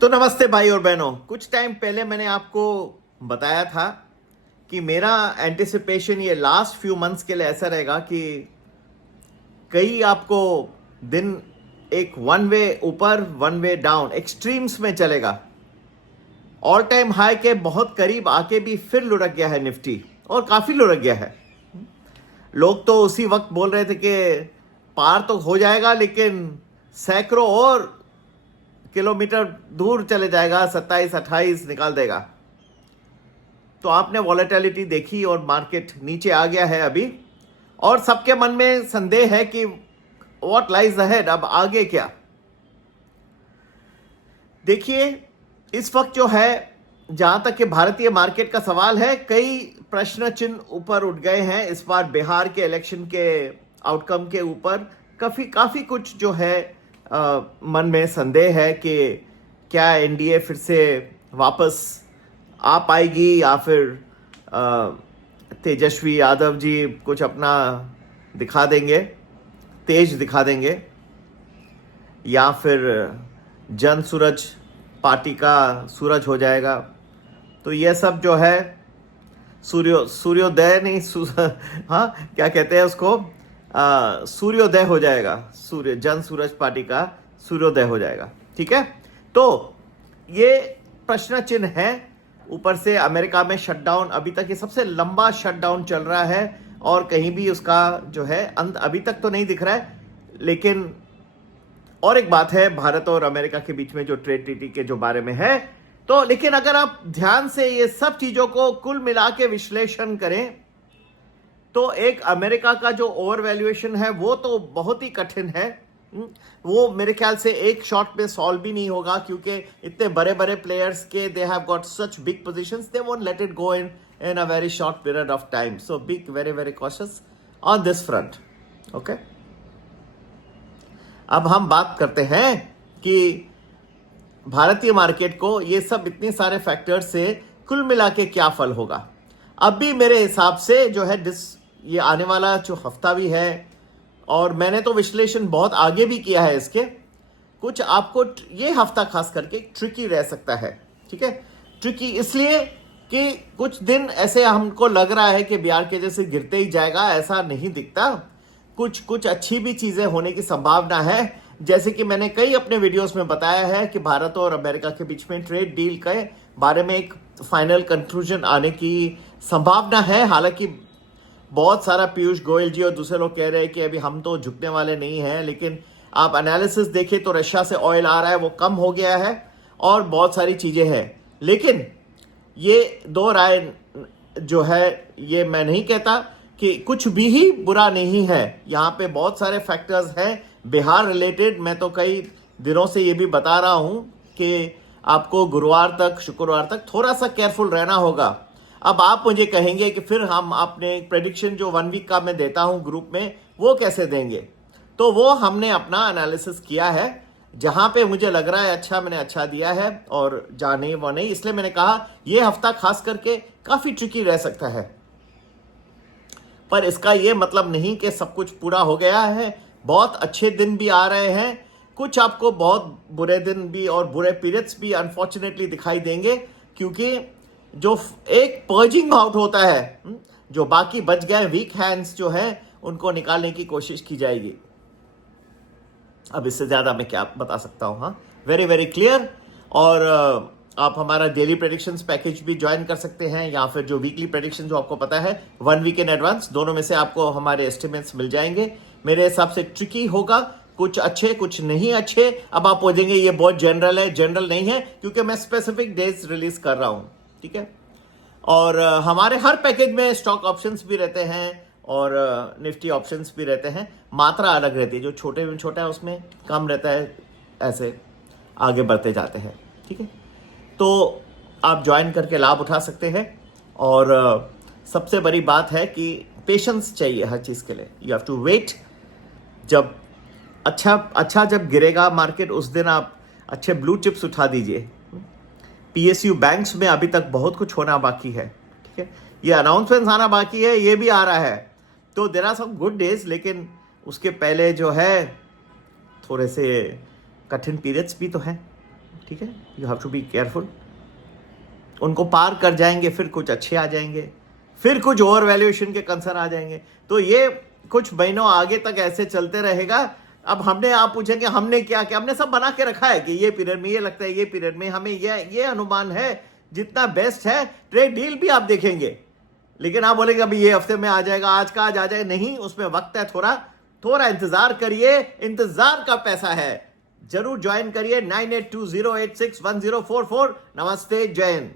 तो नमस्ते भाई और बहनों। कुछ टाइम पहले मैंने आपको बताया था कि मेरा एंटिसिपेशन ये लास्ट फ्यू मंथ्स के लिए ऐसा रहेगा कि कई आपको दिन एक वन वे ऊपर वन वे डाउन एक्सट्रीम्स में चलेगा। ऑल टाइम हाई के बहुत करीब आके भी फिर लुढ़क गया है निफ्टी, और काफी लुढ़क गया है। लोग तो उसी वक्त बोल रहे थे कि पार तो हो जाएगा लेकिन सैकड़ों और किलोमीटर दूर चले जाएगा, 27-28 निकाल देगा। तो आपने वॉलेटिलिटी देखी और मार्केट नीचे आ गया है अभी, और सबके मन में संदेह है कि व्हाट लाइज अहेड, अब आगे क्या। देखिए, इस वक्त जो है, जहां तक कि भारतीय मार्केट का सवाल है, कई प्रश्न चिन्ह ऊपर उठ गए हैं। इस बार बिहार के इलेक्शन के आउटकम के ऊपर काफी कुछ जो है मन में संदेह है कि क्या एनडीए फिर से वापस आ पाएगी, या फिर तेजस्वी यादव जी कुछ अपना दिखा देंगे, तेज दिखा देंगे, या फिर जन सूरज पार्टी का सूरज हो जाएगा। तो यह सब जो है सूर्योदय नहीं हाँ, क्या कहते हैं उसको, सूर्योदय हो जाएगा। जन सूरज पार्टी का सूर्योदय हो जाएगा। ठीक है, तो ये प्रश्न चिन्ह है। ऊपर से अमेरिका में शटडाउन, अभी तक ये सबसे लंबा शटडाउन चल रहा है, और कहीं भी उसका जो है अंत अभी तक तो नहीं दिख रहा है। लेकिन और एक बात है, भारत और अमेरिका के बीच में जो ट्रेड ट्रीटी के जो बारे में है, तो लेकिन अगर आप ध्यान से ये सब चीजों को कुल मिला के विश्लेषण करें तो एक अमेरिका का जो ओवर वैल्यूएशन है वो तो बहुत ही कठिन है। वो मेरे ख्याल से एक शॉट में सॉल्व भी नहीं होगा, क्योंकि इतने बड़े बड़े प्लेयर्स के they have got such big positions, they won't let it go in a very short period of time. So be very cautious on this front. Okay, अब हम बात करते हैं कि भारतीय मार्केट को ये सब इतने सारे फैक्टर्स से कुल मिला के क्या फल होगा। अब भी मेरे हिसाब से जो है ये आने वाला जो हफ्ता भी है, और मैंने तो विश्लेषण बहुत आगे भी किया है इसके, कुछ आपको ये हफ्ता खास करके ट्रिकी रह सकता है। ठीक है, ट्रिकी इसलिए कि कुछ दिन ऐसे हमको लग रहा है कि बिहार के जैसे गिरते ही जाएगा, ऐसा नहीं दिखता। कुछ अच्छी भी चीजें होने की संभावना है। जैसे कि मैंने कई अपने वीडियोस में बताया है कि भारत और अमेरिका के बीच में ट्रेड डील के बारे में एक फाइनल कंक्लूजन आने की संभावना है। हालांकि बहुत सारा पीयूष गोयल जी और दूसरे लोग कह रहे हैं कि अभी हम तो झुकने वाले नहीं हैं, लेकिन आप एनालिसिस देखें तो रशिया से ऑयल आ रहा है, वो कम हो गया है, और बहुत सारी चीजें हैं। लेकिन ये दो राय जो है, ये मैं नहीं कहता कि कुछ भी ही बुरा नहीं है। यहाँ पे बहुत सारे फैक्टर्स हैं बिहार रिलेटेड। मैं तो कई दिनों से ये भी बता रहा हूँ कि आपको गुरुवार तक, शुक्रवार तक थोड़ा सा केयरफुल रहना होगा। अब आप मुझे कहेंगे कि फिर हम आपने प्रेडिक्शन जो 1 वीक का मैं देता हूँ ग्रुप में, वो कैसे देंगे। तो वो हमने अपना एनालिसिस किया है, जहां पे मुझे लग रहा है अच्छा, मैंने अच्छा दिया है, और जाने वो नहीं। इसलिए मैंने कहा ये हफ्ता खास करके काफी ट्रिकी रह सकता है। पर इसका ये मतलब नहीं कि सब कुछ पूरा हो गया है। बहुत अच्छे दिन भी आ रहे हैं, कुछ आपको बहुत बुरे दिन भी और बुरे पीरियड्स भी अनफॉर्चुनेटली दिखाई देंगे, क्योंकि जो एक पर्जिंग आउट होता है, जो बाकी बच गए वीक हैंड्स जो हैं, उनको निकालने की कोशिश की जाएगी। अब इससे ज्यादा मैं क्या बता सकता हूं। हाँ, वेरी क्लियर। और आप हमारा डेली प्रेडिक्शंस पैकेज भी ज्वाइन कर सकते हैं, या फिर जो वीकली प्रेडिक्शन जो आपको पता है 1 वीक इन एडवांस, दोनों में से आपको हमारे एस्टिमेट्स मिल जाएंगे। मेरे हिसाब से ट्रिकी होगा, कुछ अच्छे कुछ नहीं अच्छे। अब आप बोलेंगे ये बहुत जनरल है, जनरल नहीं है, क्योंकि मैं स्पेसिफिक डेज रिलीज कर रहा हूं। ठीक है, और हमारे हर पैकेज में स्टॉक ऑप्शंस भी रहते हैं और निफ्टी ऑप्शंस भी रहते हैं। मात्रा अलग रहती है, जो छोटे में छोटा है उसमें कम रहता है, ऐसे आगे बढ़ते जाते हैं। ठीक है, तो आप ज्वाइन करके लाभ उठा सकते हैं। और सबसे बड़ी बात है कि पेशेंस चाहिए हर चीज के लिए। You have to wait. जब अच्छा जब गिरेगा मार्केट, उस दिन आप अच्छे ब्लू चिप्स उठा दीजिए। पीएसयू बैंक्स में अभी तक बहुत कुछ होना बाकी है। ठीक है, ये अनाउंसमेंट्स आना बाकी है, ये भी आ रहा है। तो there are some good days, लेकिन उसके पहले जो है थोड़े से कठिन पीरियड्स भी तो हैं। ठीक है, you have to be careful. उनको पार कर जाएंगे, फिर कुछ अच्छे आ जाएंगे, फिर कुछ ओवर वैल्यूएशन के कंसर्न आ जाएंगे। तो ये कुछ महीनों आगे तक ऐसे चलते रहेगा। अब हमने, आप पूछेंगे हमने क्या किया, हमने सब बना के रखा है कि ये पीरियड में ये लगता है, ये पीरियड में हमें ये अनुमान है जितना बेस्ट है। ट्रेड डील भी आप देखेंगे, लेकिन आप बोलेंगे अभी ये हफ्ते में आ जाएगा, आज का आज आ जाएगा, नहीं, उसमें वक्त है, थोड़ा इंतजार करिए, इंतजार का पैसा है। जरूर ज्वाइन करिए 9820861044। नमस्ते, जय हिंद।